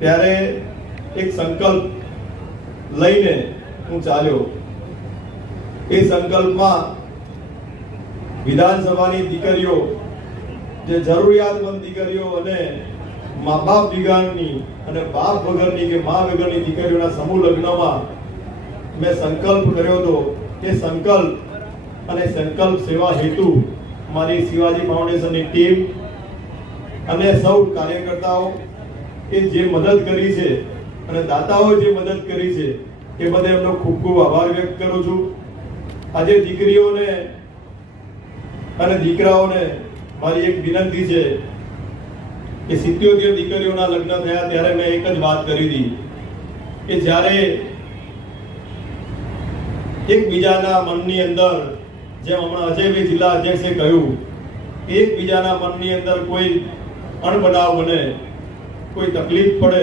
ત્યારે એક સંકલ્પ લઈને હું ચાલ્યો। એ સંકલ્પમાં વિધાનસભાની દીકરીઓ, જે જરૂરિયાતમંદ દીકરીઓ અને મા બાપ વગરની અને બાપ વગરની કે મા વગરની દીકરીઓના સમૂહ લગ્નમાં મેં સંકલ્પ કર્યો હતો। એ સંકલ્પ અને સંકલ્પ સેવા હેતુ મારી શિવાજી ફાઉન્ડેશનની ટીમ અને સૌ કાર્યકર્તાઓ કે જે મદદ કરી છે અને દાતાઓ જે મદદ કરી છે એ બધે એમનો ખૂબ ખૂબ આભાર વ્યક્ત કરું છું। આજે દીકરીઓને અને દીકરાઓને મારી એક વિનંતી છે કે 77 દીકરીઓના લગ્ન થયા ત્યારે મેં એક જ વાત કરી હતી કે જ્યારે એકબીજાના મનની અંદર, જેમ હમણાં અજયભાઈ જિલ્લા અધ્યક્ષે કહ્યું, એકબીજાના મનની અંદર કોઈ અણબનાવ બને, કોઈ તકલીફ પડે